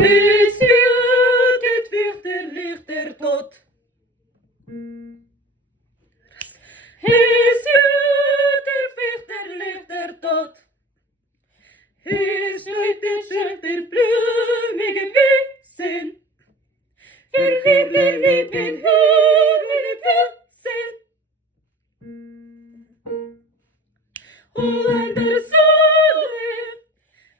Es jutet fürchterlich der Tod. Es jutet fürchterlich der Tod. Es jutet schön der blumige Wissen. Für wir lieben hurre Füssen. Und der Sonne,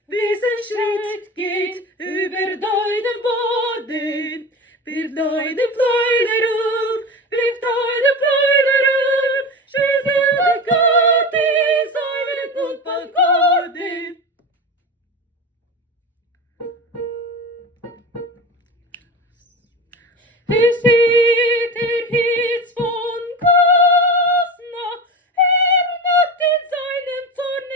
wie sein Schritt geht über deinen Boden, wird deine Pfeiler um, wirft deine Pfeiler um, schüttel die Gott in seinen Pagoden. Es steht der Hitz von Kosna, not in seinem Zorn,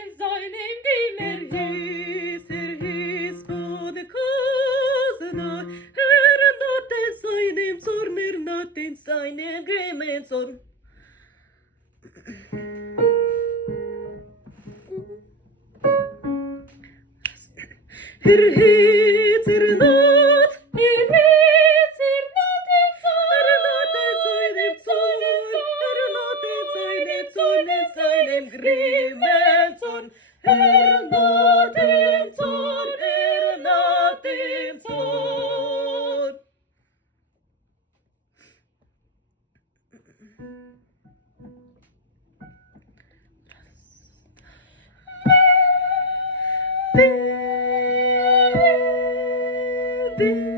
in seinem Gimmer hieß, Hitz von Kosna, not in seinem Zorn, not in seinem Gimmer Zorn. Hitz not in seinem Zorn, not in seinem Zorn, in seinem Grimmen Zorn, not in Zorn, not in Zorn. Will